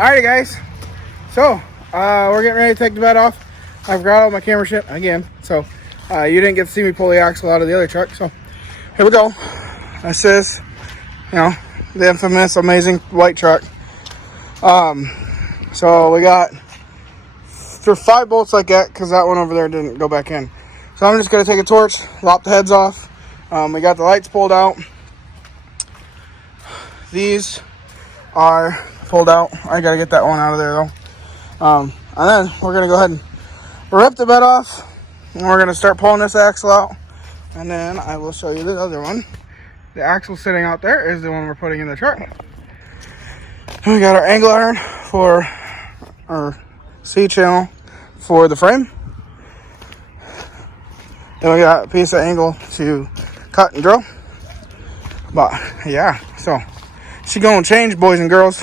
Alrighty guys, so we're getting ready to take the bed off. I've got all my camera shit again, so you didn't get to see me pull the axle out of the other truck. So here we go. This is, the infamous, amazing white truck. So we got through 5 bolts like that because that one over there didn't go back in. So I'm just gonna take a torch, lop the heads off. We got the lights pulled out. These are pulled out. I gotta get that one out of there though. And then we're gonna go ahead and rip the bed off, and we're gonna start pulling this axle out, and then I will show you the other one. The axle sitting out there is the one we're putting in the truck. And we got our angle iron for our C channel for the frame. Then we got a piece of angle to cut and drill. But yeah, so she gonna change, boys and girls.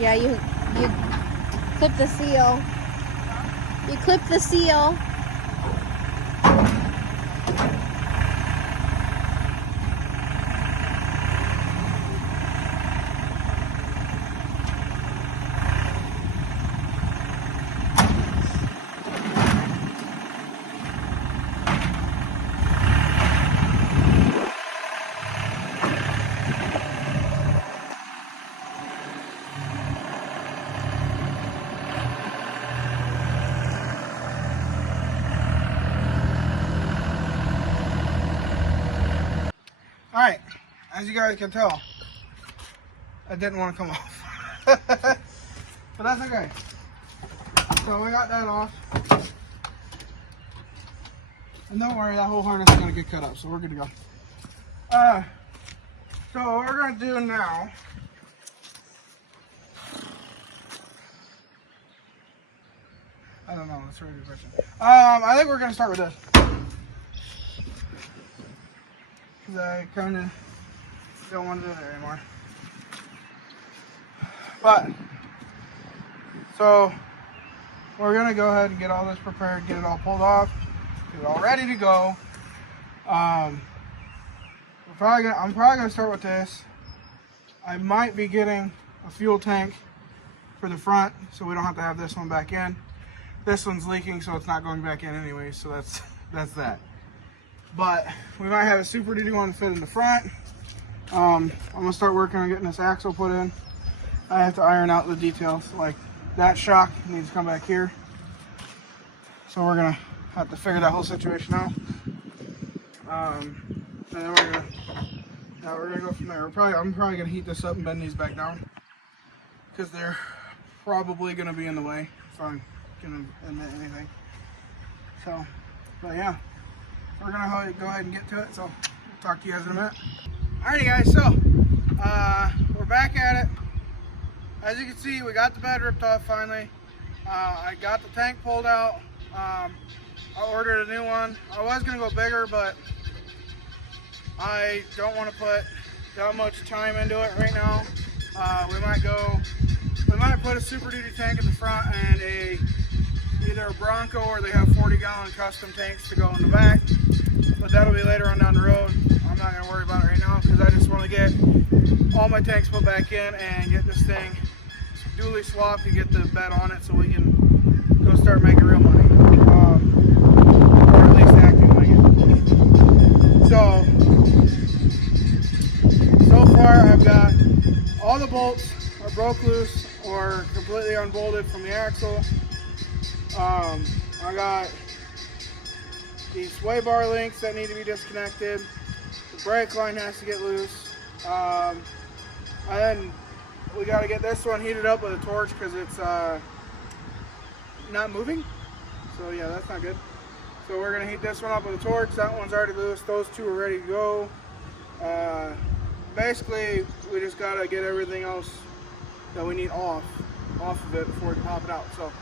Yeah, you clip the seal. You clip the seal. Alright, as you guys can tell, I didn't want to come off. But that's okay. So we got that off. And don't worry, that whole harness is going to get cut up, so we're good to go. So what we're going to do now, I don't know, that's a really good question. I think we're going to start with this. Because I kind of don't want to do that anymore. But, so, we're going to go ahead and get all this prepared, get it all pulled off, get it all ready to go. I'm probably going to start with this. I might be getting a fuel tank for the front, so we don't have to have this one back in. This one's leaking, so it's not going back in anyway, so that's that. But we might have a Super Duty one to fit in the front. I'm gonna start working on getting this axle put in. I have to iron out the details, like that shock needs to come back here. So we're gonna have to figure that whole situation out. And then we're gonna go from there. I'm probably gonna heat this up and bend these back down because they're probably gonna be in the way if I'm gonna admit anything. So, but yeah. We're gonna go ahead and get to it, so I'll talk to you guys in a minute. Alrighty guys, so we're back at it. As you can see, we got the bed ripped off finally. I got the tank pulled out. I ordered a new one. I was gonna go bigger, but I don't want to put that much time into it right now. We might put a Super Duty tank in the front and either a Bronco, or they have 40-gallon custom tanks to go in the back. But that'll be later on down the road. I'm not going to worry about it right now because I just want to get all my tanks put back in and get this thing duly swapped and get the bed on it so we can go start making real money. Or at least acting like it. So far I've got all the bolts are broke loose or completely unbolted from the axle. I got these sway bar links that need to be disconnected. The brake line has to get loose. And then we got to get this one heated up with a torch because it's not moving. So yeah, that's not good. So we're going to heat this one up with a torch. That one's already loose. Those two are ready to go. Basically, we just got to get everything else that we need off of it before we pop it out. So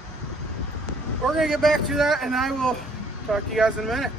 we're going to get back to that, and I will talk to you guys in a minute.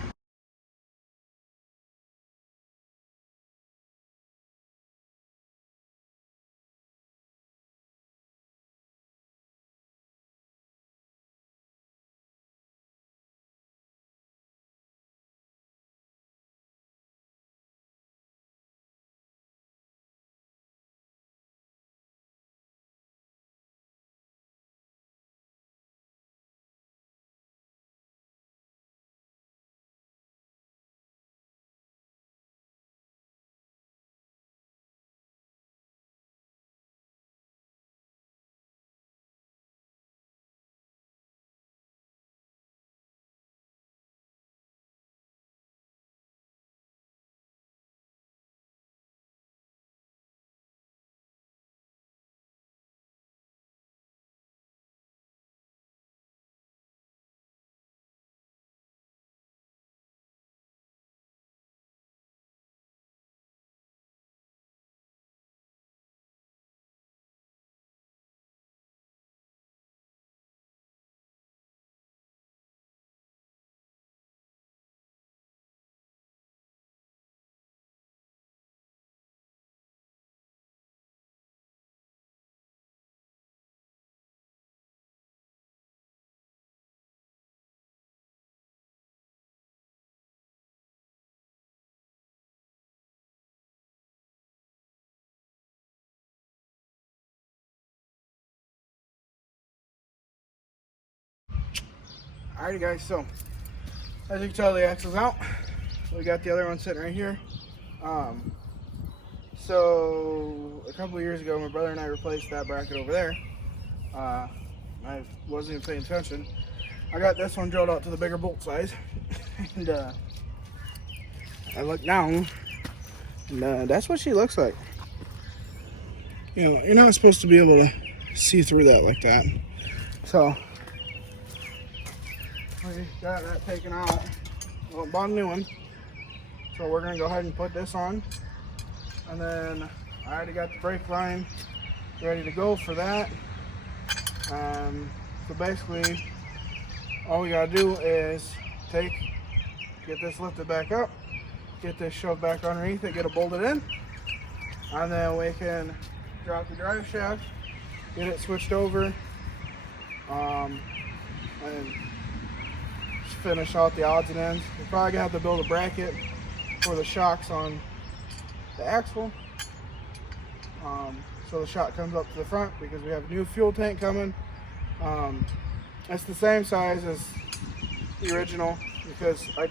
Alrighty guys, so as you can tell, the axle's out. We got the other one sitting right here. So a couple of years ago, my brother and I replaced that bracket over there. I wasn't even paying attention. I got this one drilled out to the bigger bolt size, and I look down, and that's what she looks like. You know, you're not supposed to be able to see through that like that. So we got that taken out. Well, bought a new one. So we're gonna go ahead and put this on, and then I already got the brake line ready to go for that. So basically, all we gotta do is get this lifted back up, get this shoved back underneath it, get it bolted in, and then we can drop the drive shaft, get it switched over, and finish out the odds and ends. We're probably gonna have to build a bracket for the shocks on the axle, so the shock comes up to the front because we have a new fuel tank coming. It's the same size as the original because I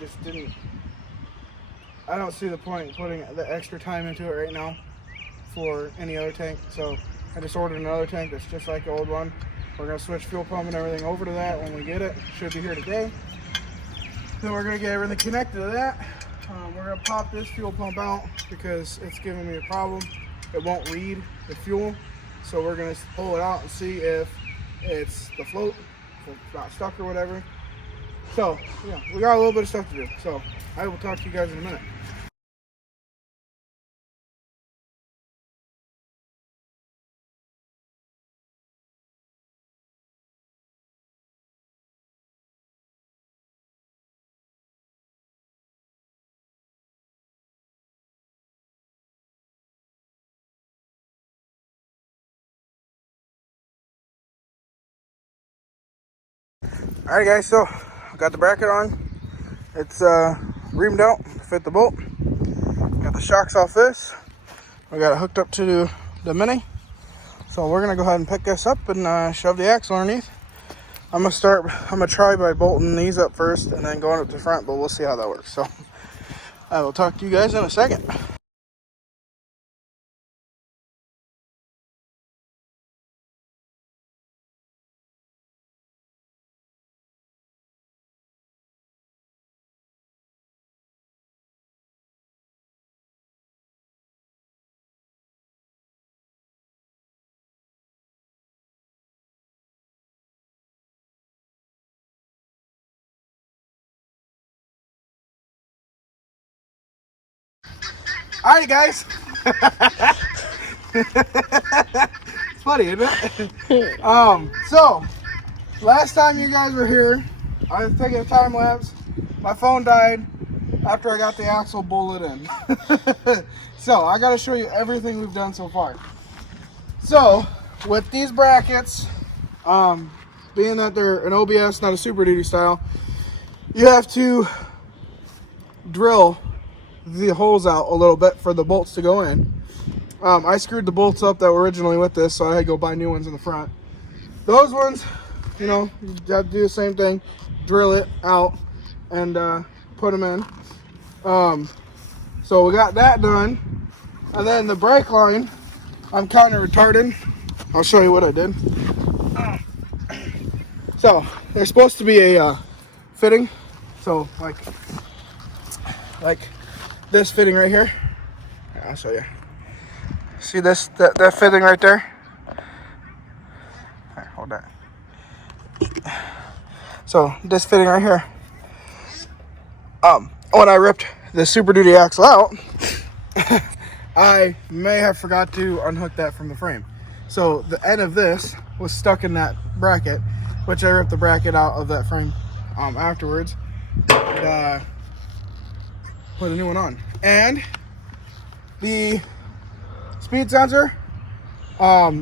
don't see the point in putting the extra time into it right now for any other tank. So I just ordered another tank that's just like the old one. We're gonna switch fuel pump and everything over to that when we get it. Should be here today. Then we're gonna get everything connected to that. We're gonna pop this fuel pump out because it's giving me a problem. It won't read the fuel. So we're gonna pull it out and see if it's the float, if it's not stuck or whatever. So yeah, we got a little bit of stuff to do. So I will talk to you guys in a minute. Alright guys, so I got the bracket on. It's reamed out to fit the bolt. Got the shocks off this. We got it hooked up to the Mini. So we're gonna go ahead and pick this up and shove the axle underneath. I'm gonna try by bolting these up first and then going up to the front, but we'll see how that works. So I will talk to you guys in a second. All right, guys. It's funny, isn't it? So last time you guys were here, I was taking a time lapse. My phone died after I got the axle bolted in. So I got to show you everything we've done so far. So with these brackets, being that they're an OBS, not a Super Duty style, you have to drill the holes out a little bit for the bolts to go in. I screwed the bolts up that were originally with this, so I had to go buy new ones in the front. Those ones, you know, you have to do the same thing, drill it out and put them in. So we got that done. And then the brake line, I'm kind of retarded. I'll show you what I did. So there's supposed to be a fitting. So like this fitting right here. I'll show you. See this, that fitting right there? Here, hold that. So this fitting right here. When I ripped the Super Duty axle out, I may have forgot to unhook that from the frame. So the end of this was stuck in that bracket, which I ripped the bracket out of that frame afterwards and put a new one on. And the speed sensor,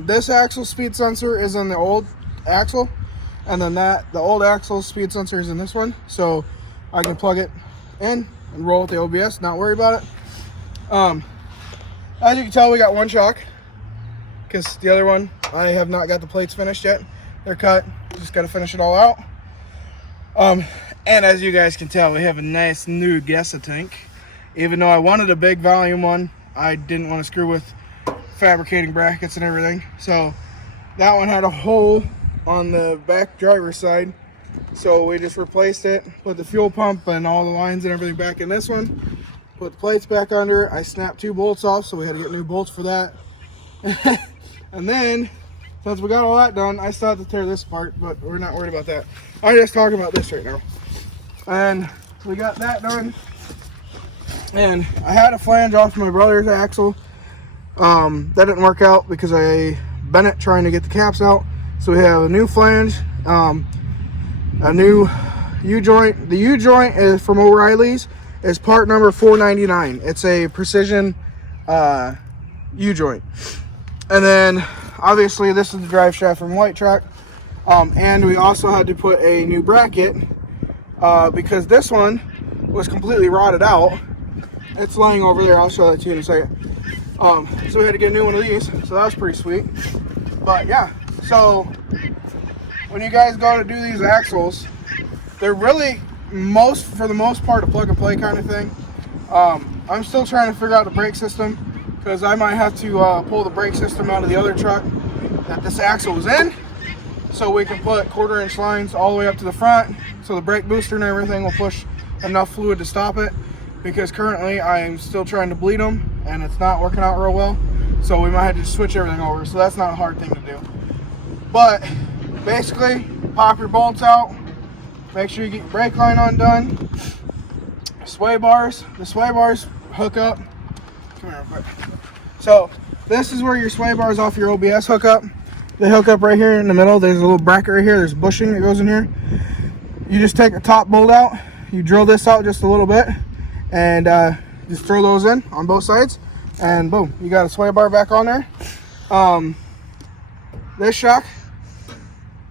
this axle speed sensor is in the old axle, and then the old axle speed sensor is in this one, so I can plug it in and roll with the OBS, not worry about it. As you can tell, we got one shock because the other one, I have not got the plates finished yet. They're cut, just got to finish it all out. And as you guys can tell, we have a nice new Gessa tank. Even though I wanted a big volume one, I didn't want to screw with fabricating brackets and everything. So that one had a hole on the back driver's side. So we just replaced it, put the fuel pump and all the lines and everything back in this one. Put the plates back under it. I snapped 2 bolts off, so we had to get new bolts for that. And then, since we got all that done, I still have to tear this apart, but we're not worried about that. I'm just talking about this right now. And we got that done. And I had a flange off my brother's axle. That didn't work out because I bent it trying to get the caps out. So we have a new flange, a new U-joint. The U-joint is from O'Reilly's. Is part number 499. It's a precision U-joint. And then obviously this is the drive shaft from White Truck. And we also had to put a new bracket because this one was completely rotted out. It's laying over there. I'll show that to you in a second. So we had to get a new one of these. So that was pretty sweet. But yeah, so when you guys go to do these axles, they're really for the most part a plug and play kind of thing. I'm still trying to figure out the brake system because I might have to pull the brake system out of the other truck that this axle was in, so we can put 1/4 inch lines all the way up to the front, so the brake booster and everything will push enough fluid to stop it, because currently I'm still trying to bleed them and it's not working out real well, so we might have to switch everything over. So that's not a hard thing to do. But basically, pop your bolts out. Make sure you get your brake line undone. Sway bars. The sway bars hook up. Come here real quick. So this is where your sway bars off your OBS hook up. They hook up right here in the middle. There's a little bracket right here. There's bushing that goes in here. You just take the top bolt out. You drill this out just a little bit. And just throw those in on both sides. And boom, you got a sway bar back on there. This shock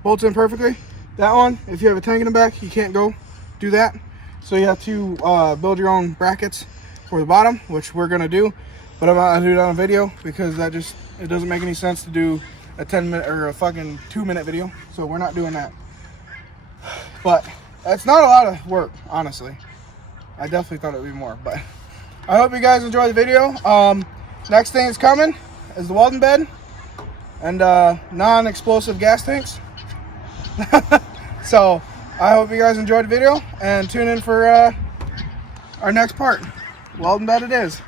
bolts in perfectly. That one, if you have a tank in the back, you can't go do that. So you have to build your own brackets for the bottom, which we're gonna do. But I'm not gonna do it on a video because it doesn't make any sense to do a 10-minute or a fucking 2-minute video. So we're not doing that. But it's not a lot of work, honestly. I definitely thought it would be more, but I hope you guys enjoy the video. Next thing is coming is the welding bed and non-explosive gas tanks. So I hope you guys enjoyed the video and tune in for our next part. Welding bed it is.